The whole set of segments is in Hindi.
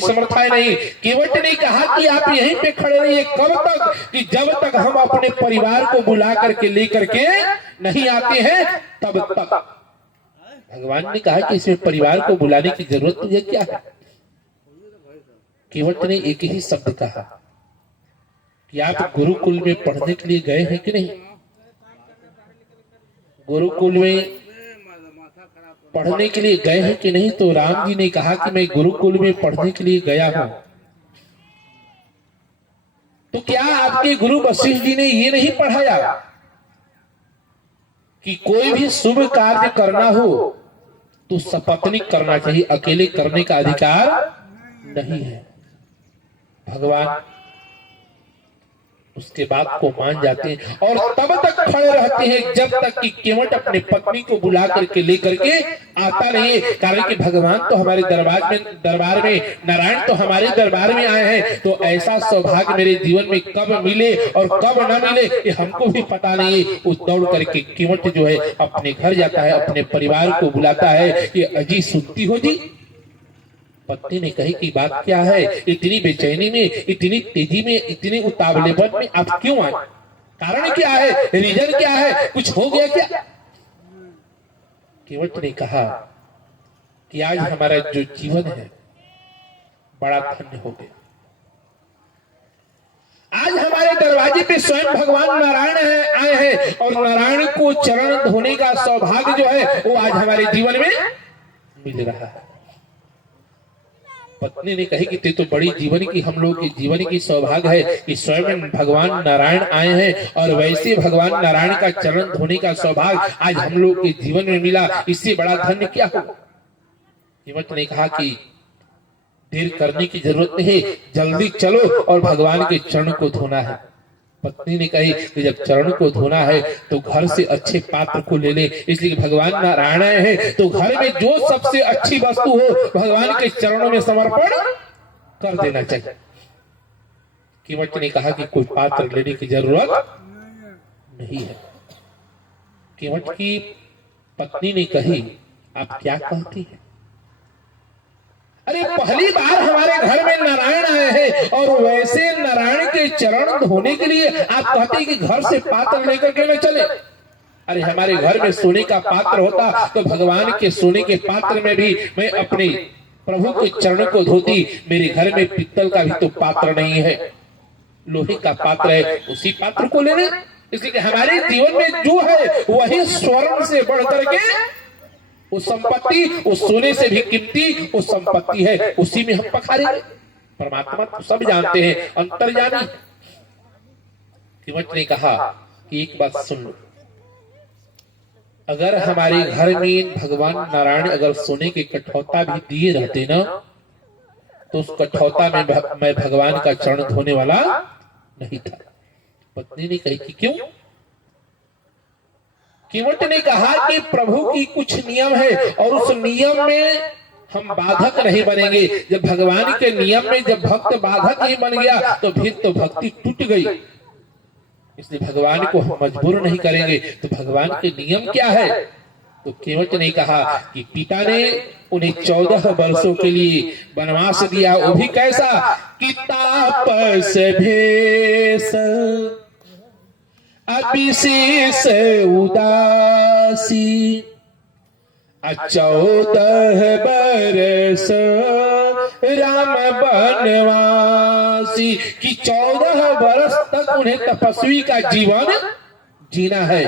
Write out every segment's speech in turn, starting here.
समर्था नहीं। केवट ने कहा कि आप यहीं पे खड़े रहिए। कब तक? कि जब तक हम अपने परिवार को बुला करके लेकर के नहीं आते हैं तब तक। भगवान ने कहा कि इसमें परिवार को बुलाने की जरूरत तुझे क्या है? केवट ने एक ही शब्द कहा कि आप गुरुकुल में पढ़ने के लिए गए हैं कि नहीं? गुरुकुल में पढ़ने के लिए गए हैं कि नहीं? तो राम जी ने कहा कि मैं गुरुकुल में पढ़ने के लिए गया हूं। तो क्या आपके गुरु वशिष्ठ जी ने ये नहीं पढ़ाया कि कोई भी शुभ कार्य करना हो तो सपत्नीक करना चाहिए, अकेले करने का अधिकार नहीं है? भगवान उसके बात को मान जाते हैं और तब तक खड़े रहते हैं जब तक कि केवट अपने पत्नी को बुला करके लेकर के आता नहीं है। कारण कि भगवान तो हमारे दरबार में नारायण तो हमारे दरबार में आए हैं, तो ऐसा सौभाग्य मेरे जीवन में कब मिले और कब न मिले ये हमको भी पता नहीं है। उस दौड़ करके केवट जो है अपने घर जाता है, अपने परिवार को बुलाता है कि अजी सुनती हो जी? पत्नी ने कही कि बात क्या है? इतनी बेचैनी में, इतनी तेजी में, इतनी उतावलेपन में आप क्यों आए? कारण क्या है? रीजन क्या है? कुछ हो गया क्या? केवट ने कहा कि आज हमारा जो जीवन है बड़ा धन्य हो गया। आज हमारे दरवाजे पे स्वयं भगवान नारायण आए हैं और नारायण को चरण धोने का सौभाग्य जो है वो आज हमारे जीवन में मिल रहा है। पत्नी ने कही कि ते तो बड़ी जीवन की, हम लोग के जीवन की सौभाग्य है कि स्वयं भगवान नारायण आए हैं और वैसे भगवान नारायण का चरण धोने का सौभाग्य आज हम लोग के जीवन में मिला। इससे बड़ा धन्य क्या हो? केवट ने कहा कि देर करने की जरूरत नहीं, जल्दी चलो और भगवान के चरण को धोना है। पत्नी ने कही कि जब चरण को धोना है तो घर से अच्छे पात्र को ले ले, इसलिए भगवान नारायण है तो घर में जो सबसे अच्छी वस्तु हो भगवान के चरणों में समर्पण कर देना चाहिए। केवट ने कहा कि कोई पात्र लेने की जरूरत नहीं है। केवट की पत्नी ने कही आप क्या कहती हैं? अरे पहली बार हमारे घर में नारायण आए हैं और वैसे नारायण के चरण धोने के लिए आप कहते हैं कि घर से पात्र लेकर के न चले। अरे हमारे घर में सोने का पात्र होता तो भगवान के सोने के पात्र में भी मैं अपने प्रभु के चरण को धोती। मेरे घर में पित्तल का भी तो पात्र नहीं है, लोहे का पात्र है, उसी पात्र को ले ले। इसलिए हमारे जीवन में जो है वही स्वर्ण से बढ़ करके उस संपत्ति, उस सोने से भी कीमती उस संपत्ति है, उसी में हम पखारेंगे। परमात्मा तो सब जानते हैं, अंतर्यामी। केवट ने कहा कि एक बात सुन लो, अगर हमारे घर में भगवान नारायण अगर सोने के कठौता भी दिए रहते ना तो उस कठौता में मैं भगवान का चरण धोने वाला नहीं था। पत्नी ने कही कि क्यों? केवट ने कहा कि प्रभु की कुछ नियम है और उस नियम में हम बाधक नहीं बनेंगे। जब भगवान के नियम में जब भक्त बाधक नहीं बन गया तो फिर तो भक्ति टूट गई, इसलिए भगवान को हम मजबूर नहीं करेंगे। तो भगवान के नियम क्या है? तो केवट ने कहा कि पिता ने उन्हें 14 वर्षों के लिए वनवास दिया, वो भी कैसा कि तापस भेष अविशेष उदासी 14 बरस राम बनवासी कि 14 वर्ष तक उन्हें तपस्वी का जीवन जीना है।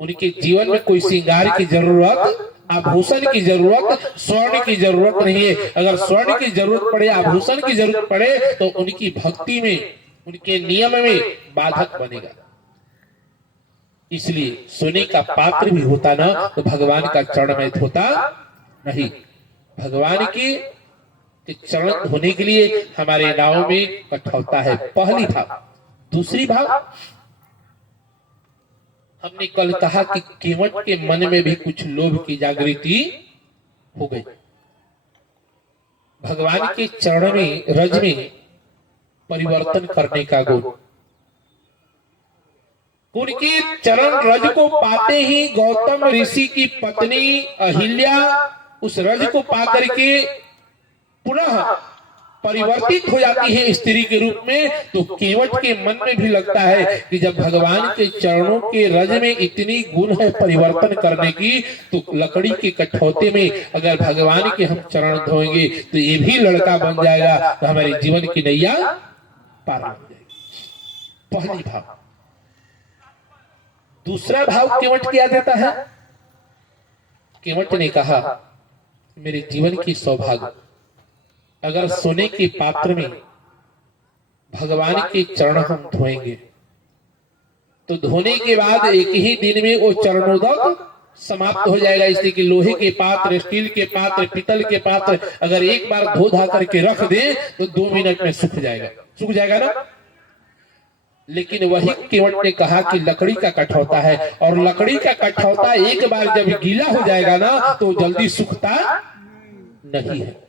उनके जीवन में कोई श्रृंगार की जरूरत, आभूषण की जरूरत, स्वर्ण की जरूरत नहीं है। अगर स्वर्ण की जरूरत पड़े, आभूषण की जरूरत पड़े तो उनकी भक्ति में, उनके नियम में बाधक बनेगा। इसलिए सोने का पात्र भी होता ना तो भगवान का चरण में धोता नहीं। भगवान के चरण धोने के लिए हमारे नाव में कठौता है, पहली भाव। दूसरी भाव, हमने कल कहा कि केवट के मन में भी कुछ लोभ की जागृति हो गई। भगवान के चरण में, रज में परिवर्तन करने का गुण। उनके चरण रज को पाते ही गौतम ऋषि की पत्नी अहिल्या उस रज को पाकर के पुनः परिवर्तित हो जाती है स्त्री के रूप में, तो केवट के मन में भी लगता है कि जब भगवान के चरणों के रज में इतनी गुण है परिवर्तन करने की, तो लकड़ी के कठौते में अगर भगवान के हम चरण धोएंगे तो ये भी लड़का बन जाएगा, तो हमारे जीवन की नैया पार हो जाएगी। पहली भाव। दूसरा भाव केवट क्या देता है? केवट ने कहा, मेरे जीवन की सौभाग्य, अगर सोने के पात्र में भगवान के चरण हम धोएंगे तो धोने के बाद एक ही दिन में वो चरणोदक समाप्त हो जाएगा। इसलिए कि लोहे के पात्र, स्टील के पात्र, पीतल के पात्र अगर एक बार धो धा करके रख दें तो 2 मिनट में सूख जाएगा ना। लेकिन वही केवट ने कहा कि लकड़ी का कठौता है, और लकड़ी का कठौता एक बार जब गीला हो जाएगा ना तो जल्दी सूखता नहीं है।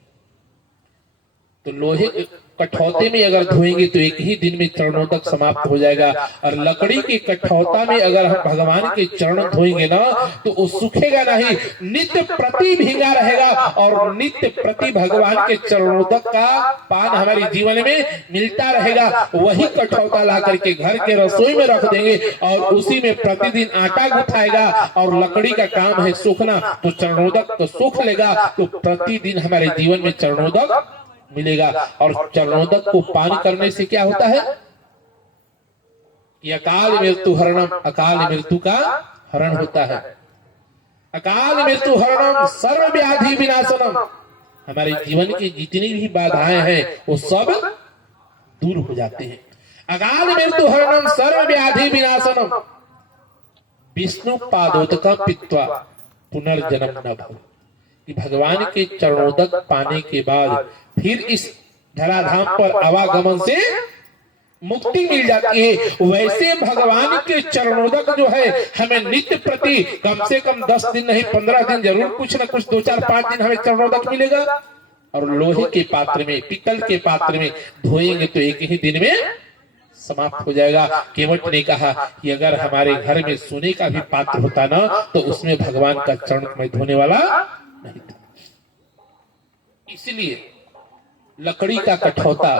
तो लोहे के कठौते में अगर धोएंगे तो एक ही दिन में चरणों तक समाप्त हो जाएगा, और लकड़ी के कठौता में अगर हम भगवान के चरण धोएंगे ना तो वो सूखेगा नहीं, नित्य प्रति भींगा रहेगा, और नित्य प्रति भगवान के चरणों तक का पान हमारे जीवन में मिलता रहेगा। वही कठौता ला करके घर के रसोई में रख देंगे और उसी में प्रतिदिन आटा गुथाएगा, और लकड़ी का काम है सूखना, तो चरणोदक तो सूख लेगा, तो प्रतिदिन हमारे जीवन में चरणोदक मिलेगा। और चरणोदक को पान करने से क्या होता है कि अकाल मृत्यु हरणम, अकाल मृत्यु का हरण होता है। अकाल मृत्यु हरणम सर्व व्याधि विनाशनम, हमारे जीवन की जितनी भी बाधाएं हैं वो सब दूर हो जाते हैं। अकाल मृत्यु हरणम सर्व व्याधि विनाशनम, विष्णु पादोदक पीत्वा पुनर्जन्म न भव, कि भगवान के चरणोदक पाने के बाद फिर इस धराधाम पर आवागमन से मुक्ति मिल जाती है। वैसे भगवान के चरणोदक जो है हमें नित्य प्रति कम से कम 10 दिन नहीं 15 दिन जरूर कुछ न कुछ 2, 4, 5 दिन हमें चरणोदक मिलेगा। और लोहे के पात्र में, पीतल के पात्र में धोएंगे तो एक ही दिन में समाप्त हो जाएगा। केवट ने कहा कि अगर हमारे घर में सोने का भी पात्र होता ना तो उसमें भगवान का चरण में धोने वाला नहीं था। इसलिए लकड़ी का कठौता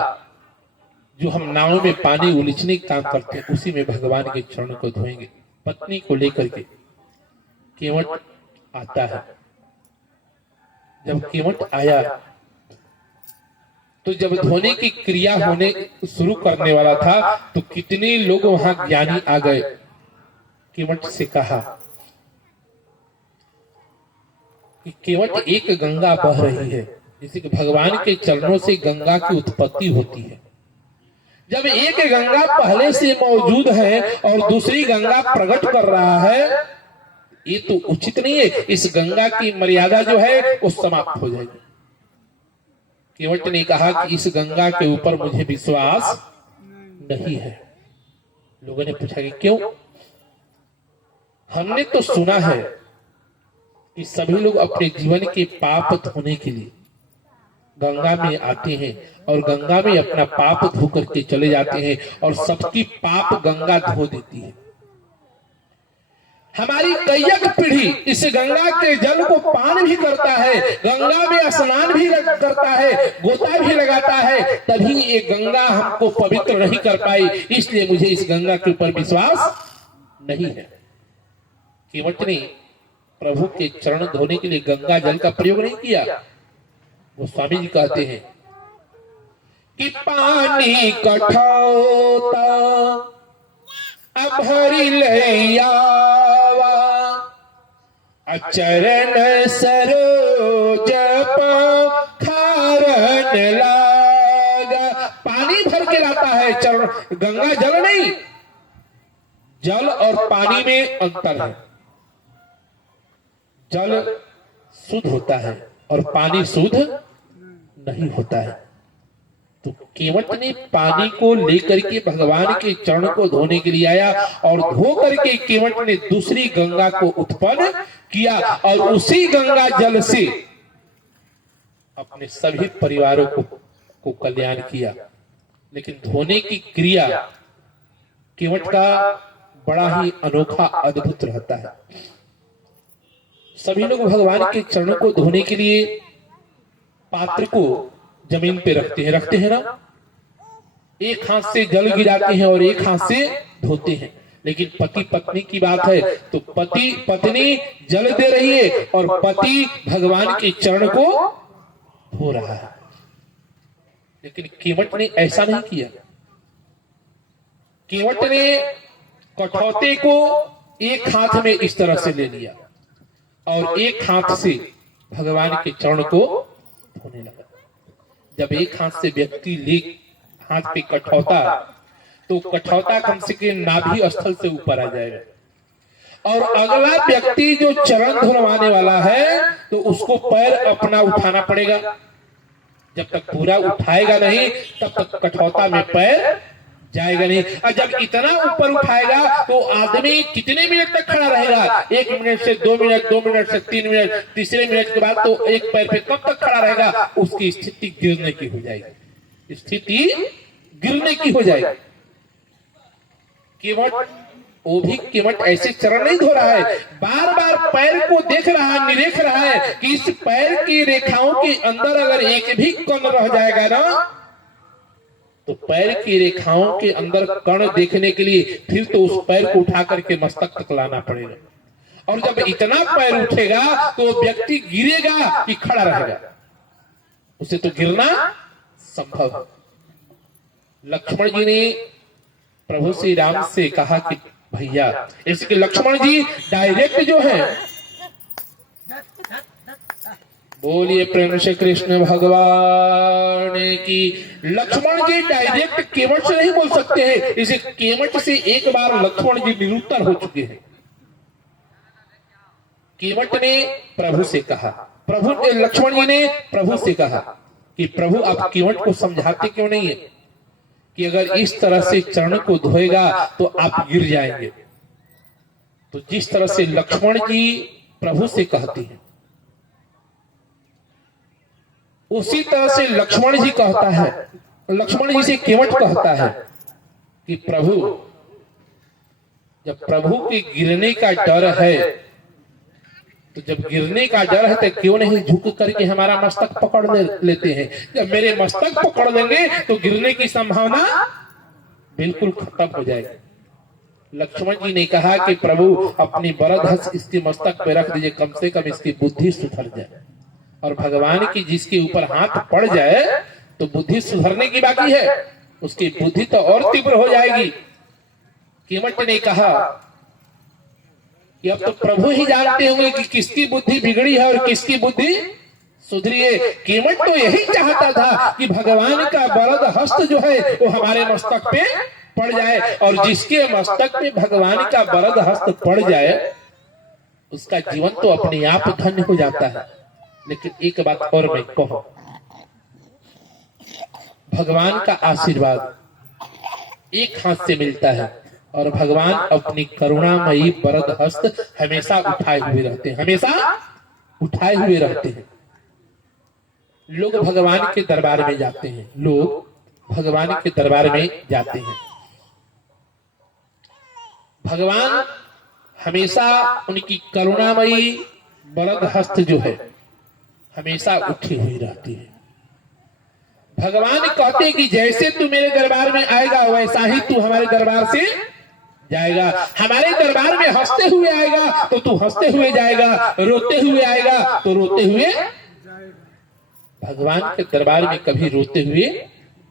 जो हम नाव में पानी उलीचने का काम करते हैं उसी में भगवान के चरण को धोएंगे। पत्नी को लेकर के केवट आता है। जब केवट आया तो जब धोने की क्रिया होने शुरू करने वाला था तो कितने लोग वहां ज्ञानी आ गए। केवट से कहा कि केवट एक गंगा बह रही है, जैसे कि भगवान के चरणों से गंगा की उत्पत्ति होती है। जब एक गंगा पहले से मौजूद है और दूसरी गंगा प्रकट कर रहा है, ये तो उचित नहीं है। इस गंगा की मर्यादा जो है वो समाप्त हो जाएगी। केवट ने कहा कि इस गंगा के ऊपर मुझे विश्वास नहीं है। लोगों ने पूछा कि क्यों? हमने तो सुना है कि सभी लोग अपने जीवन के पाप धोने के लिए गंगा में आते हैं और गंगा में अपना पाप धो करके चले जाते हैं और सबकी पाप गंगा धो देती है। हमारी कैयक पीढ़ी इस गंगा के जल को पान भी करता है, गंगा में स्नान भी करता है, गोता भी लगाता है, तभी ये गंगा हमको पवित्र नहीं कर पाई। इसलिए मुझे इस गंगा के ऊपर विश्वास नहीं है। केवट ने प्रभु के चरण धोने के लिए गंगा जल का प्रयोग नहीं किया। वो स्वामी जी कहते हैं कि पानी कठौता अभरी लैयावा, अचरण सरोज खारन लागा। पानी भर के लाता है चरण, गंगा जल नहीं। जल और पानी में अंतर है। जल शुद्ध होता है और पानी शुद्ध नहीं होता है। तो केवट ने पानी को लेकर के भगवान के चरण को धोने के लिए आया और धो करके केवट ने दूसरी गंगा को उत्पन्न किया और उसी गंगा जल से अपने सभी परिवारों को कल्याण किया। लेकिन धोने की क्रिया केवट का बड़ा ही अनोखा अद्भुत रहता है। सभी लोग भगवान के चरणों को धोने के लिए पात्र को जमीन पे रखते हैं ना, एक हाथ से जल गिराते हैं और एक हाथ से धोते हैं। लेकिन पति पत्नी की बात है तो पति पत्नी जल दे रही है और पति भगवान के चरण को धो रहा है। लेकिन केवट ने ऐसा नहीं किया। केवट ने कठौते को एक हाथ में इस तरह से ले लिया और एक हाथ से भगवान के चरण को धोने लगा। जब एक हाथ से व्यक्ति ले हाथ पे कठौता, तो कठौता कम से कम नाभि स्थल से ऊपर आ जाएगा और अगला व्यक्ति जो चरण धुलवाने वाला है तो उसको पैर अपना उठाना पड़ेगा। जब तक पूरा उठाएगा नहीं तब तक कठौता में पैर जाएगा नहीं। और जब इतना ऊपर उठाएगा तो आदमी कितने मिनट तक खड़ा रहेगा? 1 मिनट से 2 मिनट, 2 मिनट से 3 मिनट, तीसरे मिनट के बाद तो एक पैर पे कब तक खड़ा रहेगा? उसकी स्थिति गिरने की हो जाएगी, स्थिति गिरने की हो जाएगी। केवट, वो भी केवट ऐसे चरण नहीं धो रहा है, बार बार पैर को देख रहा है, निरेख रहा है कि इस पैर की रेखाओं के अंदर अगर एक भी कण रह जाएगा ना तो पैर की रेखाओं के अंदर कण देखने के लिए फिर तो उस पैर को उठा करके मस्तक तक लाना पड़ेगा। और जब इतना पैर उठेगा तो व्यक्ति गिरेगा कि खड़ा रहेगा? उसे तो गिरना संभव है। लक्ष्मण जी ने प्रभु श्री राम से कहा कि भैया, इसके लक्ष्मण जी डायरेक्ट जो है, बोलिए प्रेम से कृष्ण भगवान की, लक्ष्मण जी डायरेक्ट केवट से नहीं बोल सकते हैं। इसे केवट से एक बार लक्ष्मण जी निरुत्तर हो चुके हैं। केवट ने प्रभु से कहा, लक्ष्मण जी ने प्रभु से कहा कि प्रभु आप केवट को समझाते क्यों नहीं है कि अगर इस तरह से चरण को धोएगा तो आप गिर जाएंगे। तो जिस तरह से लक्ष्मण जी प्रभु से कहते हैं उसी तरह से लक्ष्मण जी कहता है, लक्ष्मण जी से केवट कहता है कि प्रभु, जब प्रभु के गिरने का डर है तो जब गिरने का डर है तो क्यों नहीं झुक करके हमारा मस्तक पकड़ लेते हैं? जब मेरे मस्तक पकड़ लेंगे तो गिरने की संभावना बिल्कुल खत्म हो जाएगी। लक्ष्मण जी ने कहा कि प्रभु अपनी बरद हंस इसके मस्तक पे रख दीजिए, कम से कम इसकी बुद्धि सुधर जाए। और भगवान की जिसके ऊपर हाथ पड़ जाए तो बुद्धि सुधरने की बाकी है, उसकी बुद्धि तो और तीव्र हो जाएगी। केवट ने कहा कि अब तो प्रभु ही जानते होंगे कि किसकी बुद्धि बिगड़ी है और किसकी बुद्धि सुधरी है। केवट तो यही चाहता था कि भगवान का वरद हस्त जो है वो हमारे मस्तक पे पड़ जाए, और जिसके मस्तक पे भगवान का वरद हस्त पड़ जाए उसका जीवन तो अपने आप धन्य हो जाता है। लेकिन एक बात और मैं कहूं, भगवान का आशीर्वाद एक हाथ से मिलता है और भगवान अपनी करुणामयी वरद हस्त हमेशा उठाए हुए रहते हैं, हमेशा उठाए हुए रहते हैं। लोग भगवान के दरबार में जाते हैं, लोग भगवान के दरबार में जाते हैं, भगवान हमेशा उनकी करुणामयी वरद हस्त जो है हमेशा उठी हुई रहती है। भगवान कहते हैं कि जैसे तू मेरे दरबार में आएगा वैसा ही तू हमारे दरबार से जाएगा। हमारे दरबार में हंसते हुए आएगा तो तू हंसते हुए जाएगा, रोते हुए आएगा तो रोते हुए। भगवान के दरबार में कभी रोते हुए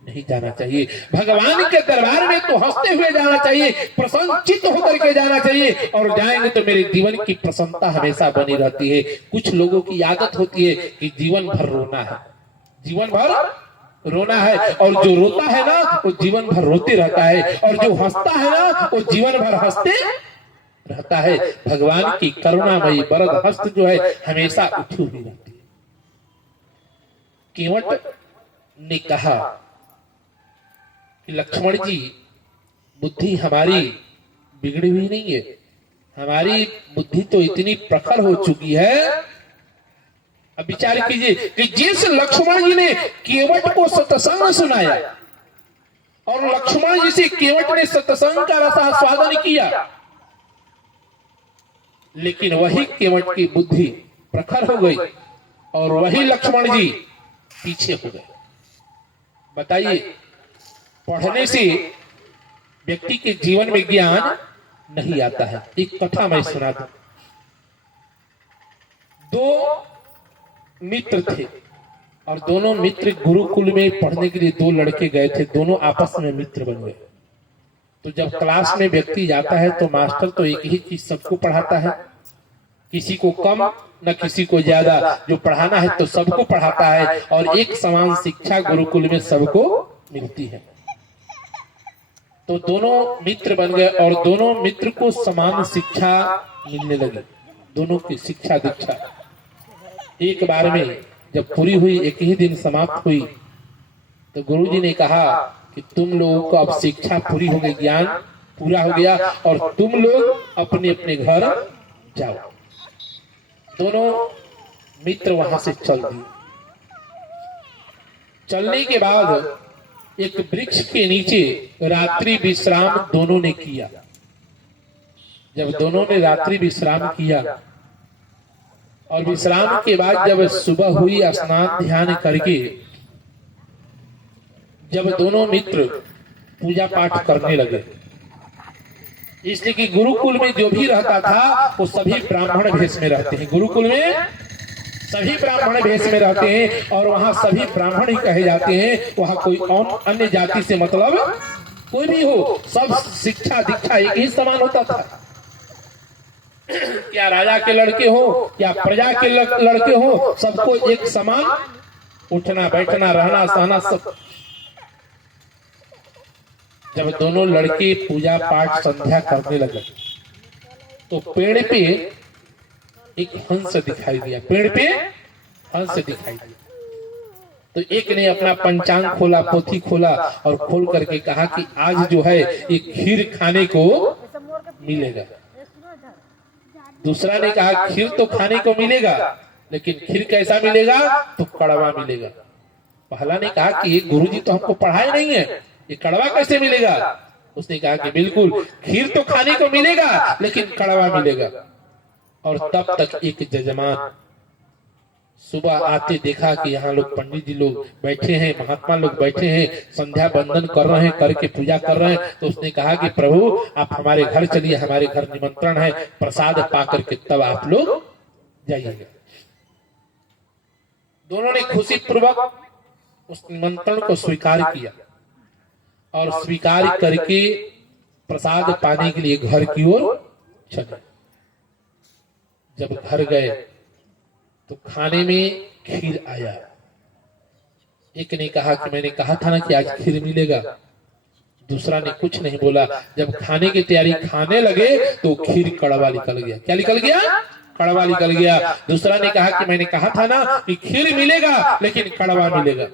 नहीं जाना चाहिए। भगवान के दरबार में तो हंसते हुए जाना चाहिए, प्रसन्नचित्त होकर के जाना चाहिए, और जाएंगे तो मेरे जीवन की प्रसन्नता हमेशा बनी रहती है। कुछ लोगों की आदत होती है कि जीवन भर रोना है, जीवन भर रोना है, और जो रोता है ना वो जीवन भर रोते रहता है, और जो हंसता है ना वो जीवन भर हंसते रहता है। भगवान की करुणामयी वरद हस्त जो है हमेशा उठी हुई रहती है। केवट ने कहा कि लक्ष्मण जी, बुद्धि हमारी बिगड़ी हुई नहीं है, हमारी बुद्धि तो इतनी प्रखर हो चुकी है। अब विचार कीजिए कि जिस लक्ष्मण जी ने केवट को सत्संग सुनाया और लक्ष्मण जी से केवट ने सत्संग का रसास्वादन किया, लेकिन वही केवट की बुद्धि प्रखर हो गई और वही लक्ष्मण जी पीछे हो गए। बताइए, पढ़ने से व्यक्ति के जीवन में ज्ञान नहीं आता है। एक कथा मैं सुना दूं। दो मित्र थे और दोनों मित्र गुरुकुल में पढ़ने के लिए, दो लड़के गए थे, दोनों आपस में मित्र बन गए। तो जब क्लास में व्यक्ति जाता है तो मास्टर तो एक ही चीज सबको पढ़ाता है, किसी को कम न किसी को ज्यादा, जो पढ़ाना है तो सबको पढ़ाता है और एक समान शिक्षा गुरुकुल में सबको मिलती है। तो दोनों मित्र बन गए और दोनों मित्र को समान शिक्षा मिलने लगी, दोनों की शिक्षा दीक्षा एक बार में जब पूरी हुई, एक ही दिन समाप्त हुई, तो गुरुजी ने कहा कि तुम लोगों को अब शिक्षा पूरी हो गई, ज्ञान पूरा हो गया और तुम लोग अपने अपने घर जाओ। दोनों मित्र वहां से चल दिए। चलने के बाद एक वृक्ष के नीचे रात्रि विश्राम दोनों ने किया। जब दोनों ने रात्रि विश्राम किया और विश्राम के बाद जब सुबह हुई, स्नान ध्यान करके जब दोनों मित्र पूजा पाठ करने लगे, इसलिए कि गुरुकुल में जो भी रहता था वो सभी ब्राह्मण भेष में रहते हैं। गुरुकुल में सभी ब्राह्मण भेष में रहते हैं और वहां सभी ब्राह्मण ही कहे जाते हैं। वहां कोई अन्य जाति से मतलब कोई भी हो, सब शिक्षा दीक्षा एक ही समान होता था। क्या राजा के लड़के हो या प्रजा के लड़के हो, सबको एक समान उठना बैठना रहना सहना सब। जब दोनों लड़के पूजा पाठ संध्या करने लगे तो पेड़ पे एक हंस दिखाई दिया, पेड़ पे हंस दिखाई दिया। तो एक ने अपना पंचांग खोला, पोथी खोला और खोल करके कहा कि आज जो है ये खीर खाने को मिलेगा। दूसरा ने कहा खीर तो खाने को मिलेगा, लेकिन खीर कैसा मिलेगा, तो कड़वा मिलेगा। पहला ने कहा कि ये गुरुजी तो हमको पढ़ाए नहीं है, ये कड़वा कैसे मिलेगा। उसने कहा कि बिल्कुल खीर तो खाने को मिलेगा लेकिन कड़वा मिलेगा। और तब तक एक जजमान सुबह आते देखा कि यहाँ लोग पंडित जी लोग बैठे हैं, महात्मा लोग बैठे हैं, संध्या बंदन कर रहे हैं, करके पूजा कर रहे हैं। तो उसने कहा कि प्रभु आप हमारे घर चलिए, हमारे घर निमंत्रण है, प्रसाद पा करके तब आप लोग जाइएगा। दोनों ने खुशी पूर्वक उस निमंत्रण को स्वीकार किया और स्वीकार करके प्रसाद पाने के लिए घर की ओर चले। जब घर गए तो खाने में खीर आया। एक ने कहा कि मैंने कहा था ना कि आज खीर मिलेगा। दूसरा ने कुछ नहीं बोला। जब खाने की तैयारी खाने लगे तो खीर कड़वा निकल गया। क्या निकल गया? कड़वा निकल गया। दूसरा ने कहा कि मैंने कहा था ना कि खीर मिलेगा लेकिन कड़वा मिलेगा।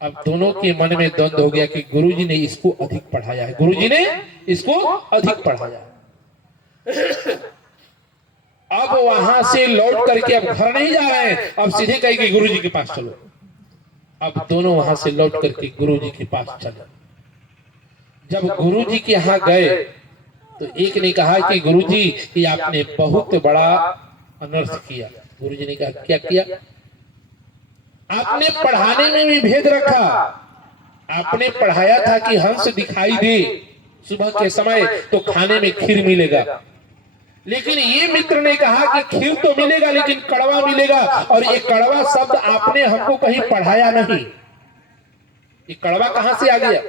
अब दोनों के मन में द्वंद्व हो गया कि गुरुजी ने इसको अधिक पढ़ाया है, गुरुजी ने इसको अधिक पढ़ाया है। अब वहां से लौट करके अब घर नहीं जा रहे हैं, अब सीधे कहेंगे गुरुजी के पास चलो। अब दोनों वहां से लौट करके गुरुजी के पास चले। जब गुरुजी के यहाँ गए तो एक ने कहा कि गुरुजी ये आपने बहुत बड़ा अनर्थ किया। गुरुजी ने कहा क्या किया? आपने पढ़ाने में भी भेद रखा। आपने पढ़ाया था कि हंस दिखाई दे सुबह के समय तो खाने में खीर मिलेगा, लेकिन ये मित्र ने कहा कि खीर तो मिलेगा लेकिन कड़वा मिलेगा। और ये कड़वा शब्द आपने हमको कहीं पढ़ाया नहीं, ये कड़वा कहां से आ गया?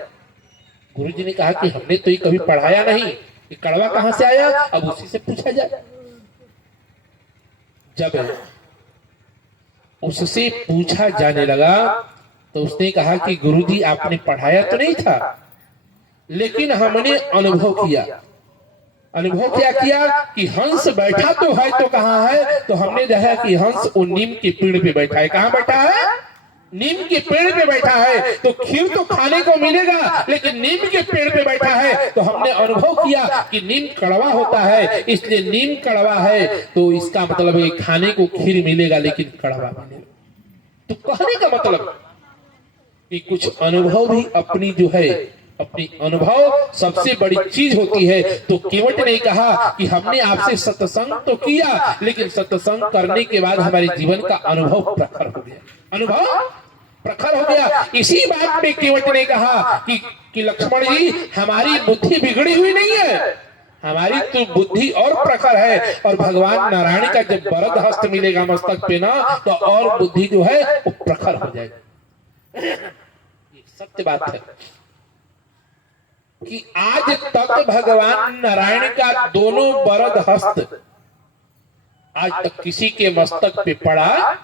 गुरुजी ने कहा कि हमने तो ये कभी पढ़ाया नहीं, ये कड़वा कहां से आया? अब उसी से पूछा जाए। जब उससे पूछा जाने लगा तो उसने कहा कि गुरुजी आपने पढ़ाया तो नहीं था, लेकिन हमने अनुभव किया। अनुभव क्या किया कि हंस बैठा तो है तो कहाँ है? तो हमने देखा कि हंस वो नीम के पेड़ पे बैठा है। कहाँ बैठा है? नीम के पेड़ पे बैठा है। तो खीर तो खाने को मिलेगा लेकिन नीम के पेड़ पे बैठा है। तो हमने अनुभव किया कि नीम कड़वा होता है, इसलिए नीम कड़वा है तो इसका मतलब है खाने को खीर मिलेगा लेकिन कड़वा मिलेगा। तो कहने का मतलब कि कुछ अनुभव भी अपनी जो है, अपनी अनुभव सबसे बड़ी चीज होती है। तो केवट ने कहा कि हमने आपसे सत्संग तो किया लेकिन सत्संग करने के बाद हमारे जीवन का अनुभव प्रखर हो गया। अनुभव प्रखर हो गया। इसी बात पे केवट ने कहा कि लक्ष्मण जी, हमारी बुद्धि बिगड़ी हुई नहीं है, हमारी तो बुद्धि और प्रखर है, और भगवान नारायण का जब वरद हस्त मिलेगा मस्तक पे ना, तो और बुद्धि जो है वो प्रखर हो जाएगी। ये सत्य बात है कि आज तक भगवान नारायण का दोनों वरद हस्त आज तक किसी के मस्तक पे पड़ा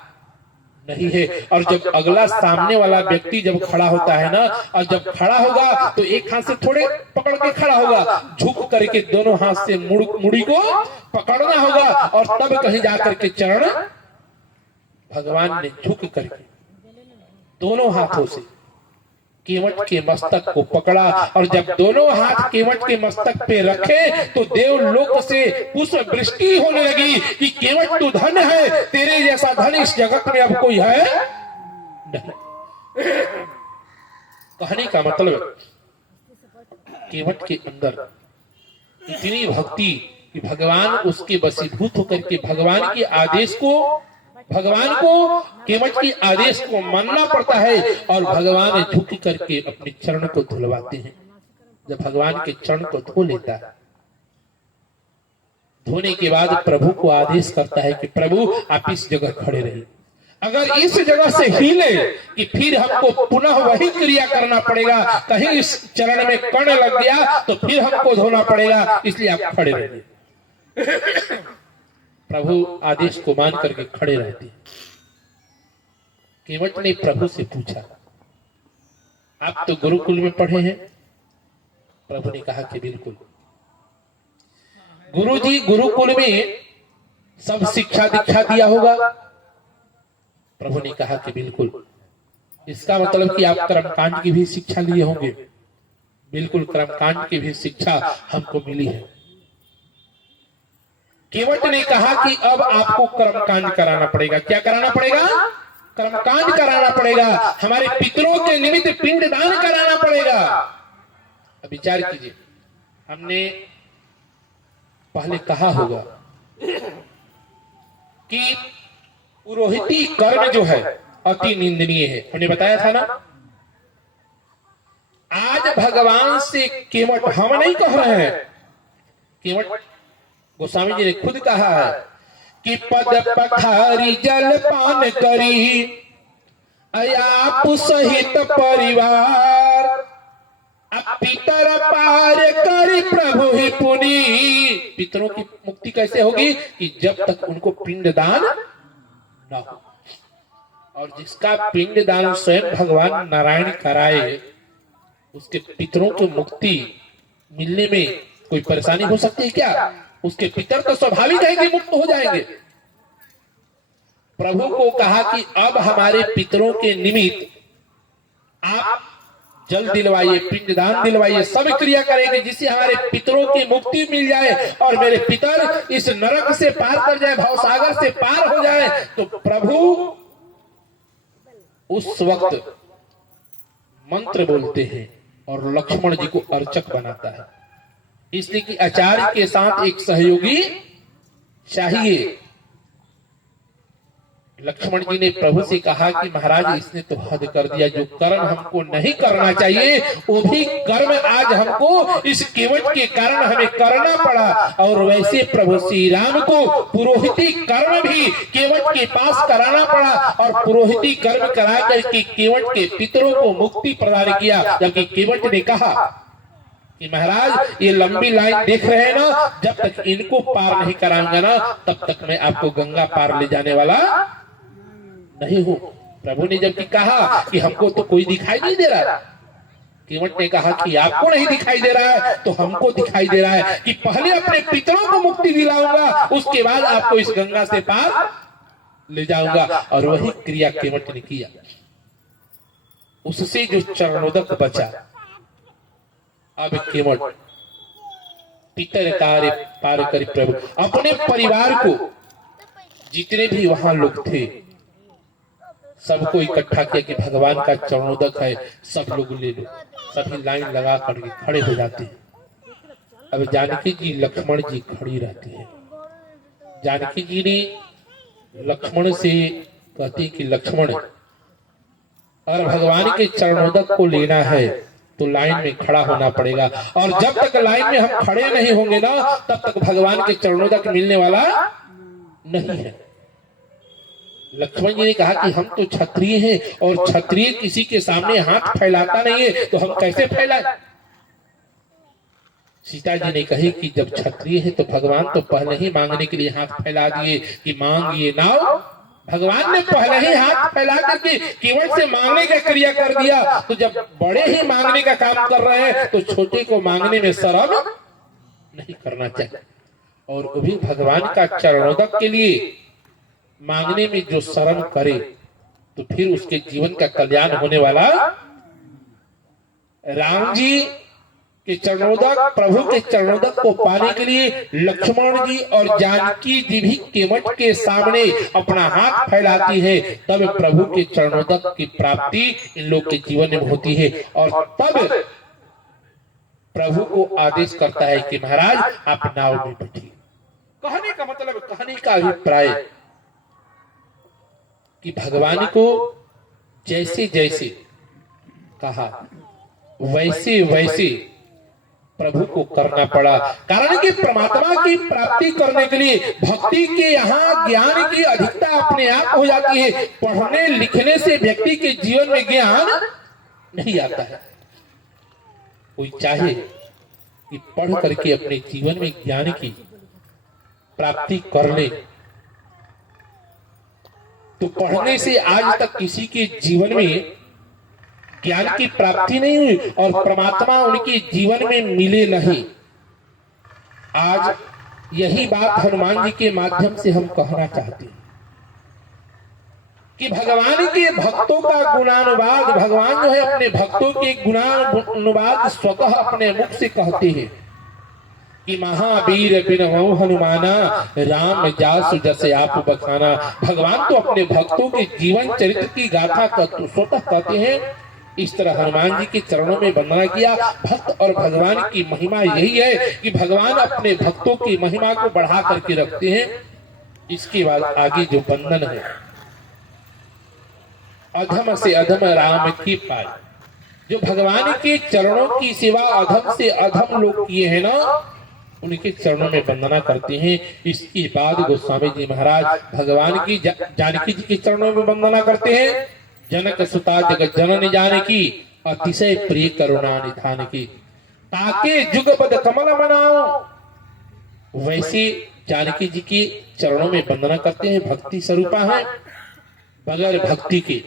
नहीं है। और जब अगला सामने वाला व्यक्ति जब खड़ा होता है ना, और जब खड़ा होगा तो एक हाथ से थोड़े पकड़ के खड़ा होगा, झुक करके दोनों हाथ से मुड़ी को पकड़ना होगा, और तब कहीं जाकर के चरण भगवान ने झुक करके दोनों हाथों से केवट के मस्तक को पकड़ा। और जब दोनों हाथ केवट के मस्तक पे रखे तो देवलोक से पुष्प वृष्टि होने लगी कि केवट तू धन है, तेरे जैसा धन इस जगत में अब कोई है नहीं। कहने का मतलब केवट के अंदर इतनी भक्ति कि भगवान उसके वशीभूत होकर के भगवान को केवट के आदेश को मानना पड़ता है, और भगवान झुक करके अपने चरण को धुलवाते हैं। जब भगवान के चरण को धो लेता है, धोने के बाद प्रभु को आदेश करता है कि प्रभु आप इस जगह खड़े रहिए, अगर इस जगह से हिले कि फिर हमको पुनः वही क्रिया करना पड़ेगा, कहीं इस चरण में कण लग गया तो फिर हमको धोना पड़ेगा, इसलिए आप खड़े रहिए। प्रभु आदेश को मान करके खड़े रहते हैं। केवट ने प्रभु से पूछा, आप तो गुरुकुल में पढ़े हैं? प्रभु ने कहा कि बिल्कुल। गुरुजी गुरुकुल में सब शिक्षा दीक्षा दिया होगा? प्रभु ने कहा कि बिल्कुल। इसका मतलब कि आप कर्मकांड की भी शिक्षा लिए होंगे? बिल्कुल, कर्मकांड की भी शिक्षा हमको मिली है। केवट ने कहा कि अब आपको कर्मकांड कराना पड़ेगा। क्या कराना पड़ेगा? कर्मकांड कराना पड़ेगा, हमारे पितरों के निमित्त पिंडदान कराना पड़ेगा। अब विचार कीजिए, हमने पहले कहा होगा कि पुरोहिती कर्म जो है अति निंदनीय है, हमने बताया था ना। आज भगवान से केवट, हम नहीं कह रहे हैं, केवट गोस्वामी जी ने खुद कहा है कि पद पखारी जल पान करी अयाप सहित परिवार, पितर पार करी प्रभु ही पुनी। पितरों की मुक्ति कैसे होगी? कि जब तक उनको पिंडदान न हो, और जिसका पिंडदान स्वयं भगवान नारायण कराए, उसके पितरों की मुक्ति मिलने में कोई परेशानी हो सकती है क्या? उसके पितर तो स्वाभाविक है कि मुक्त हो जाएंगे। प्रभु को कहा कि अब हमारे पितरों के निमित्त आप जल दिलवाइए, पिंडदान दिलवाइए, सब क्रिया करेंगे जिससे हमारे पितरों की मुक्ति मिल जाए और मेरे पितर इस नरक से पार कर जाए, भवसागर से पार हो जाए। तो प्रभु उस वक्त मंत्र बोलते हैं और लक्ष्मण जी को अर्चक बनाता है, इसलिए कि आचार्य के साथ एक सहयोगी चाहिए। लक्ष्मण जी ने प्रभु से कहा कि महाराज इसने तो हद कर दिया, जो कर्म हमको नहीं करना चाहिए वो भी कर्म आज हमको इस केवट के कारण हमें करना पड़ा। और वैसे प्रभु श्री राम को पुरोहिती कर्म भी केवट के पास कराना पड़ा, और पुरोहिती कर्म करा करके केवट के पितरों को मुक्ति प्रदान किया। जबकि केवट ने कहा कि महाराज ये लंबी लाइन देख रहे हैं ना, जब तक इनको पार नहीं कराऊंगा ना तब तक मैं आपको गंगा पार ले जाने वाला नहीं हूं। प्रभु ने जबकि कहा कि हमको तो कोई दिखाई नहीं दे रहा, केवट ने कहा कि आपको नहीं दिखाई दे रहा है तो हमको दिखाई दे रहा है कि पहले अपने पितरों को मुक्ति दिलाऊंगा, उसके बाद आपको इस गंगा से पार ले जाऊंगा। और वही क्रिया केवट ने किया, उससे जो चरणोदक बचा। अब केवट पितर कार्य पार कर प्रभु अपने परिवार को, जितने भी वहां लोग थे सबको इकट्ठा किया कि भगवान का चरणोदक है, सब लोग ले लो। सभी लाइन लगा करके खड़े हो जाते हैं। अब जानकी जी लक्ष्मण जी खड़ी रहती है। जानकी जी ने लक्ष्मण से कहती कि लक्ष्मण और भगवान के चरणोदक को लेना है तो लाइन में खड़ा होना पड़ेगा, और जब तक लाइन में हम खड़े नहीं होंगे ना तब तक भगवान के चरणोदक मिलने वाला नहीं है। लक्ष्मण जी ने कहा कि हम तो क्षत्रिय हैं और क्षत्रिय किसी के सामने हाथ फैलाता नहीं है, तो हम कैसे फैलाएं? सीता जी ने कही कि जब क्षत्रिय है तो भगवान तो पहले ही मांगने के लिए हाथ फैला दिए कि मांगिए नाव। भगवान ने पहले ही हाथ फैला करके केवल से मांगने का क्रिया कर दिया, तो जब बड़े ही मांगने का काम कर रहे हैं तो छोटे को मांगने में शर्म नहीं करना चाहिए। और वो भी भगवान का चरणोदक के लिए मांगने में जो शर्म करे तो फिर उसके जीवन का कल्याण होने वाला। राम जी के चरणोदक, प्रभु के चरणोदक को पाने के लिए लक्ष्मण जी और जानकी जी भी केवट के सामने अपना हाथ फैलाती है, तब प्रभु के चरणोदक की प्राप्ति इन लोग के जीवन में होती है। और तब प्रभु को आदेश करता है कि महाराज आप नाव में बैठिए। कहने का मतलब, कहने का अभिप्राय कि भगवान को जैसे जैसे कहा वैसे वैसे प्रभु को करना पड़ा, कारण कि परमात्मा की प्राप्ति करने के लिए भक्ति के यहाँ ज्ञान की अधिकता अपने आप हो जाती है। पढ़ने लिखने से व्यक्ति के जीवन में ज्ञान नहीं आता है। कोई चाहे कि पढ़ करके अपने जीवन में ज्ञान की प्राप्ति कर ले, तो पढ़ने से आज तक किसी के जीवन में ज्ञान की प्राप्ति नहीं हुई और परमात्मा उनके जीवन में मिले नहीं। आज यही बात हनुमान जी के माध्यम से हम कहना चाहते हैं कि भगवान के भक्तों का गुणानुवाद, भगवान जो है अपने भक्तों के गुणानुवाद स्वतः अपने मुख से कहते हैं कि महावीर बिनहु हनुमाना राम जासु जसे आप बखाना। भगवान तो अपने भक्तों के जीवन चरित्र की गाथा स्वतः कहते हैं। इस तरह हनुमान जी के चरणों में वंदना किया। भक्त और भगवान की महिमा यही है कि भगवान अपने भक्तों की महिमा को बढ़ा करके रखते हैं। इसके बाद आगे जो बंधन है, अधम से अधम राम की पाई, जो भगवान के चरणों की सेवा अधम से अधम लोग किए हैं ना, उनके चरणों में वंदना करते हैं। इसके बाद गोस्वामी जी महाराज भगवान की जानकी जी के चरणों में वंदना करते हैं। जनक सुता जगत जननी जानकी अतिशय प्रिय करुणा निधान की, ताके जुगपद कमल मनाओ। वैसे जानकी जी के चरणों में वंदना करते हैं। भक्ति स्वरूपा है, बगैर भक्ति के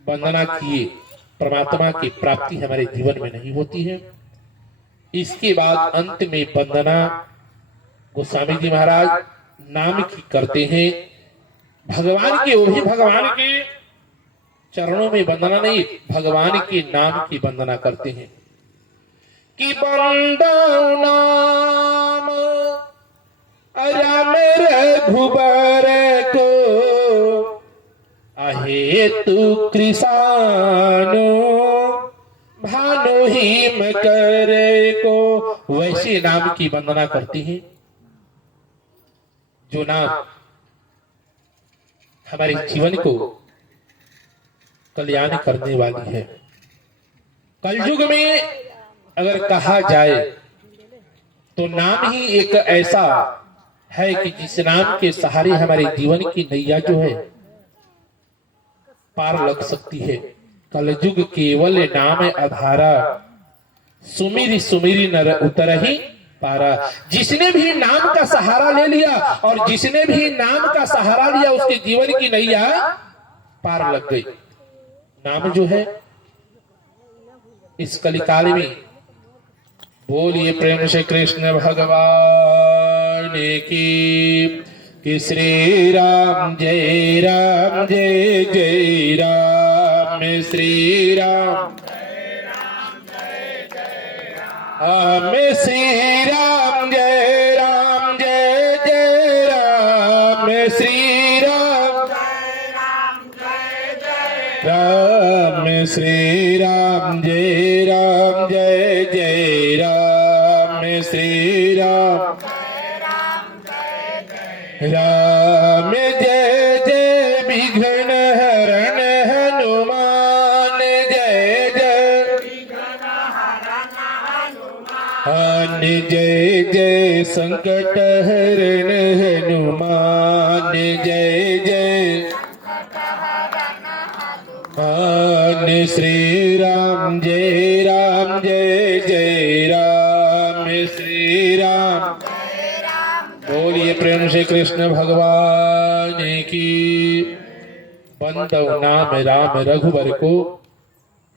वंदना किए परमात्मा की प्राप्ति हमारे जीवन में नहीं होती है। इसके बाद अंत में वंदना गोस्वामी जी महाराज नाम की करते हैं। भगवान की, वो भी भगवान के चरणों में वंदना नहीं, भगवान के नाम की वंदना करते हैं कि बंदो नाम राम रघुबर को आहे तू कृषानो भानु हिम करे को। वैसे नाम की वंदना करती है जो नाम हमारे जीवन को कल्याण करने वाली है। कलयुग में अगर कहा जाए तो नाम ही एक ऐसा है कि जिस नाम के सहारे हमारे जीवन की नैया जो है पार लग सकती है। कलयुग केवल नाम आधारा, सुमिरी सुमिरी नर उतर ही पारा। जिसने भी नाम का सहारा ले लिया और जिसने भी नाम का सहारा लिया उसके जीवन की नैया पार लग गई। नाम जो है इस कलिकाल में, बोलिए प्रेम से कृष्ण भगवान की श्री राम जय जय राम, श्री राम में श्री राम जय जय राम, श्री राम श्री राम जय जय राम, श्री राम राम जय जय विघ्न हरण हनुमान। जय जय संकट हरण हनुमान जय जय श्री राम जय राम जय जय राम श्री राम। बोलिए प्रेम से कृष्ण भगवान की। बंदव नाम राम रघुवर को,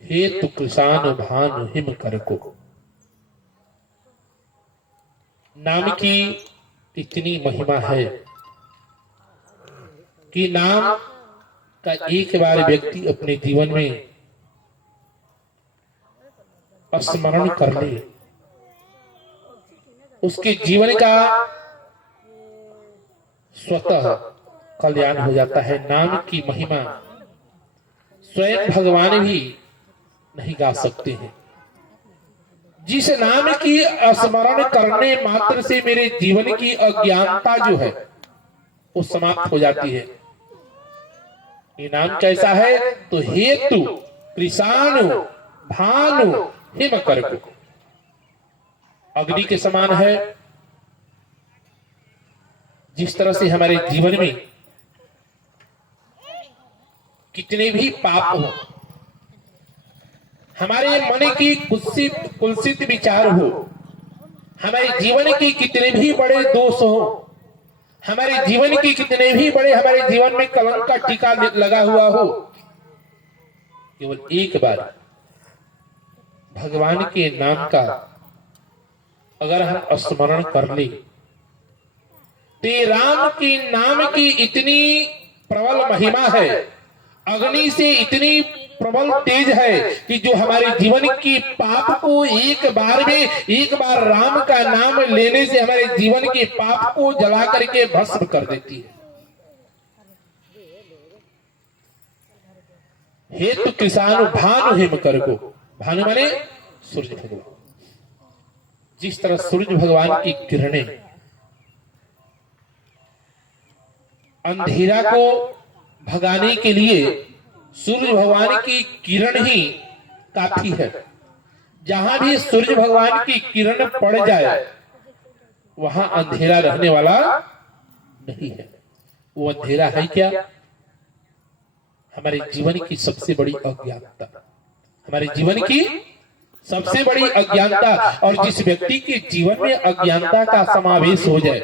हेतु किसान भानु हिम कर को। नाम की इतनी महिमा है कि नाम का एक बार व्यक्ति अपने जीवन में स्मरण कर ले, उसके जीवन का स्वतः कल्याण हो जाता है। नाम की महिमा स्वयं भगवान भी नहीं गा सकते हैं। जिस नाम की स्मरण करने मात्र से मेरे जीवन की अज्ञानता जो है वो समाप्त हो जाती है। ये नाम कैसा है? तो हेतु कृषाणु भानु हिम कर को, अग्नि के समान है। जिस तरह से हमारे जीवन में कितने भी पाप हो, हमारे मन की कुत्सित विचार हो, हमारे जीवन की कितने भी बड़े दोष हो, हमारे जीवन की कितने भी बड़े हमारे जीवन में कलंक का टीका लगा हुआ हो, केवल एक बार भगवान के नाम का अगर हम स्मरण कर ले, तो राम के नाम की इतनी प्रबल महिमा है, अग्नि से इतनी प्रबल तेज है कि जो हमारे जीवन की पाप को एक बार राम का नाम लेने से हमारे जीवन के पाप को जला करके भस्म कर देती है। हेतु किसानु भानु हिम कर को, भानु माने सूर्य भगवान। जिस तरह सूर्य भगवान की किरणें अंधेरा को भगाने के लिए, सूर्य भगवान की किरण ही काफी है। जहां भी सूर्य भगवान की किरण पड़ जाए वहां अंधेरा रहने वाला नहीं है। वो अंधेरा है क्या? हमारे जीवन की सबसे बड़ी अज्ञानता, हमारे जीवन की सबसे बड़ी अज्ञानता। और जिस व्यक्ति के जीवन में अज्ञानता का समावेश हो जाए,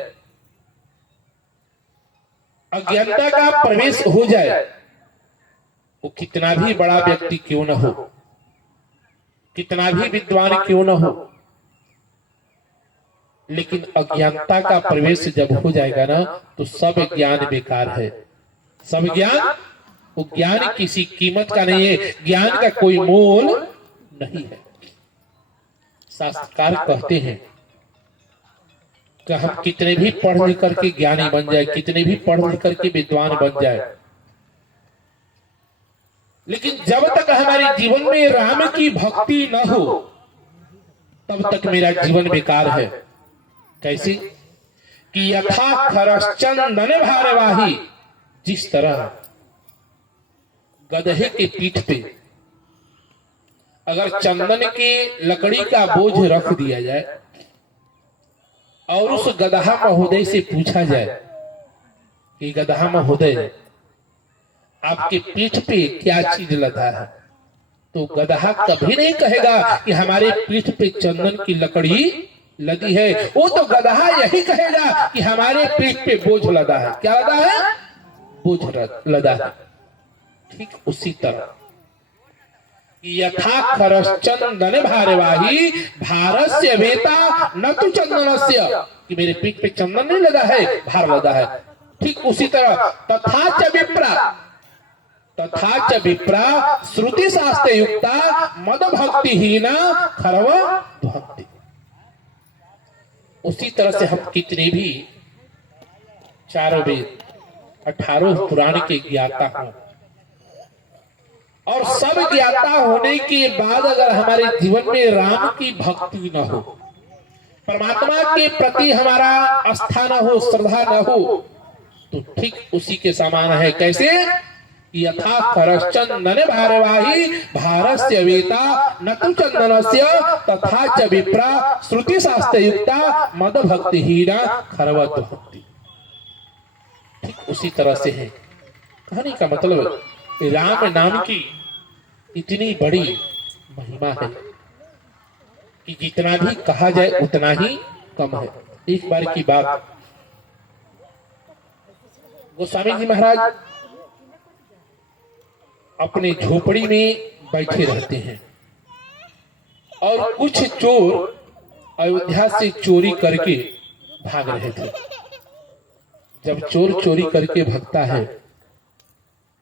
अज्ञानता का प्रवेश हो जाए, वो कितना भी बड़ा व्यक्ति क्यों न हो, कितना भी विद्वान क्यों न हो, लेकिन अज्ञानता का प्रवेश जब हो जाएगा ना, तो सब ज्ञान बेकार है। सब ज्ञान, वो ज्ञान किसी कीमत का नहीं है, ज्ञान का कोई मोल नहीं है। शास्त्रकार कहते हैं कि हम कितने भी पढ़ लिख करके ज्ञानी बन जाए, कितने भी पढ़ लिख करके विद्वान बन जाए, लेकिन जब तक हमारे जीवन में राम की भक्ति न हो तब तक मेरा जीवन बेकार है। कैसे? कि यथा खरश्चंदन भारवाही, जिस तरह गधे के पीठ पे अगर चंदन की लकड़ी का बोझ रख दिया जाए और उस गदहा महोदय से पूछा जाए कि गदहा महोदय आपके पीठ पे क्या चीज लदा है, तो गदहा कभी नहीं कहेगा कि हमारे पीठ पे चंदन की लकड़ी लदी है। वो तो गदहा यही कहेगा कि हमारे पीठ पे बोझ लदा है। क्या लदा है? बोझ लदा है। ठीक उसी तरह यथा खरश्चंदन भारवाही भारस्य वेता न तो चंदनस्य, कि मेरे पीठ पे चंदन नहीं लदा है, भार लदा है। ठीक उसी तरह तथा च विप्रा श्रुति शास्त्र युक्ता मद भक्तिहीना खरव ध्वंति। उसी तरह से हम कितने भी चारों वेद 18 पुराण के ज्ञाता हों और सब ज्ञाता होने के बाद अगर हमारे जीवन में राम की भक्ति न हो, परमात्मा के प्रति हमारा आस्था न हो, श्रद्धा न हो, तो ठीक उसी के समान है। कैसे? यथा करश्चंदन भारवाही भारस्य वेता न तु चंदनस्य तथा च विप्रा श्रुति शास्त्र युक्ता मद भक्ति हीरा खरवत भक्ति। ठीक उसी तरह से है कहानी का मतलब। राम नाम की इतनी बड़ी महिमा है कि जितना भी कहा जाए उतना ही कम है। एक बार की बात, गोस्वामी जी महाराज अपने झोपड़ी में बैठे रहते हैं और कुछ चोर अयोध्या से चोरी करके भाग रहे थे। जब चोर चोरी करके भागता है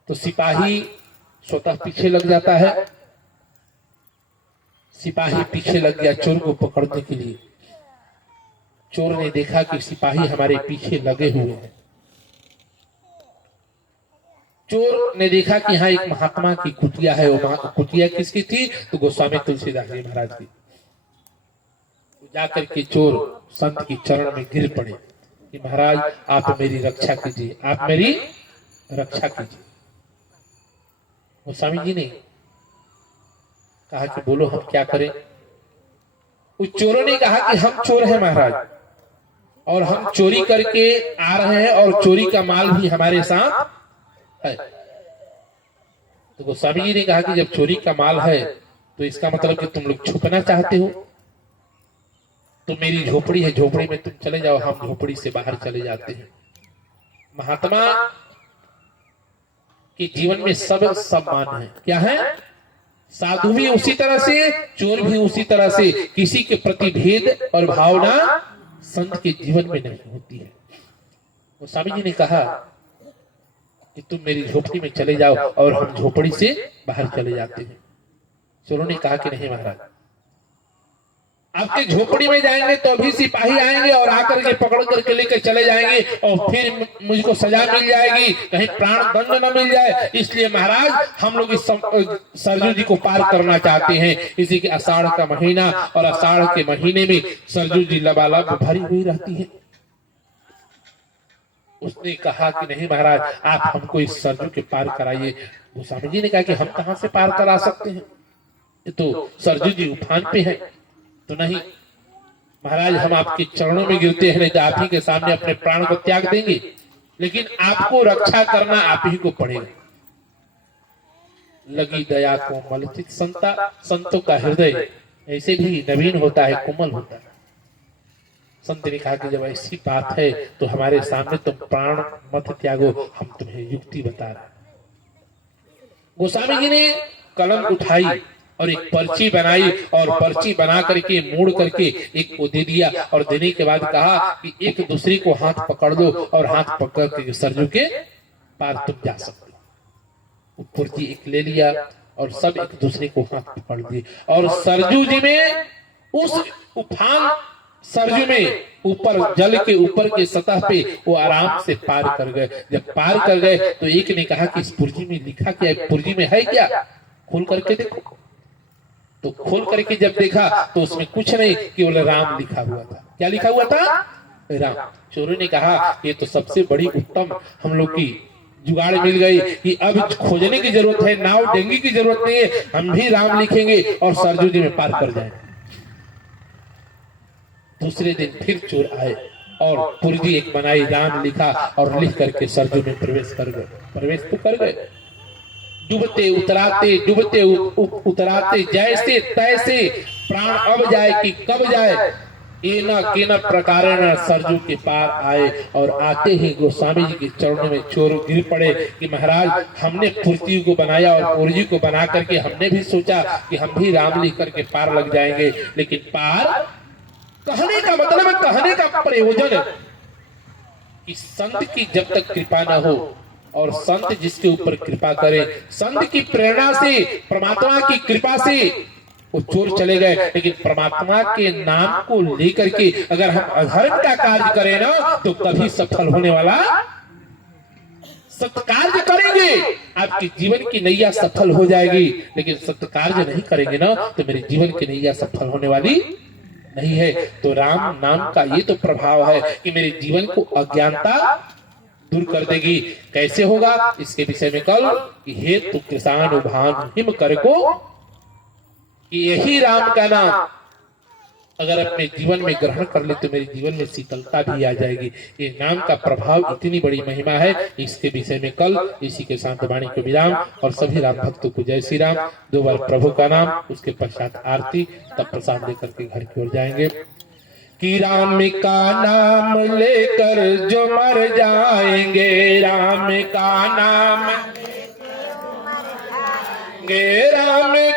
तो सिपाही स्वतः पीछे लग जाता है। सिपाही पीछे लग गया चोर को पकड़ने के लिए। चोर ने देखा कि सिपाही हमारे पीछे लगे हुए हैं। चोर ने देखा कि यहाँ एक महात्मा की कुटिया है। वो कुटिया किसकी थी? तो गोस्वामी तुलसीदास जी महाराज की। जाकर के चोर संत की चरण में गिर पड़े कि महाराज आप मेरी रक्षा कीजिए, आप मेरी रक्षा कीजिए। गोस्वामी जी ने कहा कि बोलो हम क्या करें। उस चोरों ने कहा कि हम चोर हैं महाराज और हम चोरी करके आ रहे हैं और चोरी का माल भी हमारे साथ है। तो गोस्वामी जी ने कहा कि जब चोरी का माल है तो इसका मतलब कि तुम लोग छुपना चाहते हो। तो मेरी झोपड़ी है, झोपड़ी में तुम चले जाओ, हम झोपड़ी से बाहर चले जाते हैं। महात्मा के जीवन में सब सम्मान है। क्या है? साधु भी उसी तरह से, चोर भी उसी तरह से। किसी के प्रति भेद और भावना संत के जीवन में नहीं होती है। तो स्वामी जी ने कहा कि तुम मेरी झोपड़ी में चले जाओ और हम झोपड़ी से बाहर चले जाते हैं। चोरों ने कहा कि नहीं महाराज, आपके झोपड़ी में जाएंगे तो अभी सिपाही आएंगे और आकर के पकड़ करके लेकर चले जाएंगे और फिर मुझको सजा मिल जाएगी, कहीं प्राण दंड न मिल जाए। इसलिए महाराज हम लोग इस सरजू जी को पार करना चाहते हैं। इसी के आषाढ़ का महीना और आषाढ़ के महीने में सरजू जी लबालब भरी हुई रहती है। उसने कहा कि नहीं महाराज, आप हमको इस सरजू के पार कराइए। गोस्वामी जी ने कहा कि हम कहां से पार करा सकते हैं, ये तो सरजू जी उफान पे है। तो नहीं महाराज, हम आपके चरणों में गिरते हैं, नहीं तो आप ही के सामने अपने प्राण को त्याग देंगे, लेकिन आपको रक्षा करना आप ही को पड़ेगा। लगी दया को मलचित संता, संतों का हृदय ऐसे भी नवीन होता है, कोमल होता है। संत ने कहा कि जब ऐसी बात है तो हमारे सामने तुम प्राण मत त्यागो, हम तुम्हें युक्ति बता रहे हैं। गोस्वामी जी ने कलम उठाई और एक पर्ची बनाई और पर्ची बना करके मोड़ करके एक को दे दिया और देने के बाद कहा कि एक दूसरे को हाथ पकड़ दो और हाथ पकड़ के सरजू के पार तुम जा सकते हो। वो पर्ची एक ले लिया और सब एक दूसरे को हाथ पकड़ दिए और सरजू जी में उस उफान सरजू में ऊपर जल के ऊपर के सतह पे वो आराम से पार कर गए। जब पार कर गए तो एक ने कहा कि इस पुर्जी में लिखा क्या है, पुर्जी में है क्या, खोल करके देखो। तो खोल करके जब देखा तो उसमें कुछ नहीं, केवल राम लिखा हुआ था। क्या लिखा हुआ था? राम। चोरों ने कहा ये तो सबसे बड़ी उत्तम हम लोग की जुगाड़ मिल गई कि अब खोजने की जरूरत है, नाव डेंगी की जरूरत नहीं है, हम भी राम लिखेंगे और सरजू जी में पार कर जाएंगे। दूसरे दिन फिर चोर आए और पुर्जी एक बनाई, राम लिखा और लिख करके सरजू में प्रवेश कर गए। प्रवेश तो कर गए, डूबते उतराते डूबते उतराते जैसे तैसे प्राण अब जाए कि कब जाए, एना केना प्रकारेण सरजू के पार आए। और आते ही गोस्वामी जी के चरणों में चोर गिर पड़े कि महाराज हमने पुर्जी को बनाया और पुर्जी को बना करके हमने भी सोचा कि हम भी राम लिख करके पार लग जाएंगे, लेकिन पार कहने का मतलब है, कहने का प्रयोजन कि संत की जब तक कृपा न हो और संत जिसके ऊपर कृपा करे, संत की प्रेरणा से, परमात्मा की कृपा से वो चोर चले गए। लेकिन परमात्मा के नाम को लेकर के अगर हम अधर्म का कार्य करें ना तो कभी सफल होने वाला, सत्कार्य करेंगे आपके जीवन की नैया सफल हो जाएगी, लेकिन सत्कार्य नहीं करेंगे ना तो मेरे जीवन की नैया सफल होने वाली नहीं है। तो राम नाम का ये तो प्रभाव है कि मेरे जीवन को अज्ञानता दूर कर देगी। कैसे होगा इसके विषय में कल हेतु किसान भान हिम कर को, यही राम का नाम अगर अपने जीवन में ग्रहण कर ले तो मेरे जीवन में शीतलता भी आ जाएगी। ये नाम का प्रभाव इतनी बड़ी महिमा है, इसके विषय में कल। इसी के साथ वाणी को विराम और सभी राम भक्तों को जय श्री राम। 2 बार प्रभु का नाम, उसके पश्चात आरती, तब प्रसाद लेकर के घर की ओर जाएंगे। कि राम का नाम लेकर जो मर जाएंगे, राम का नाम राम का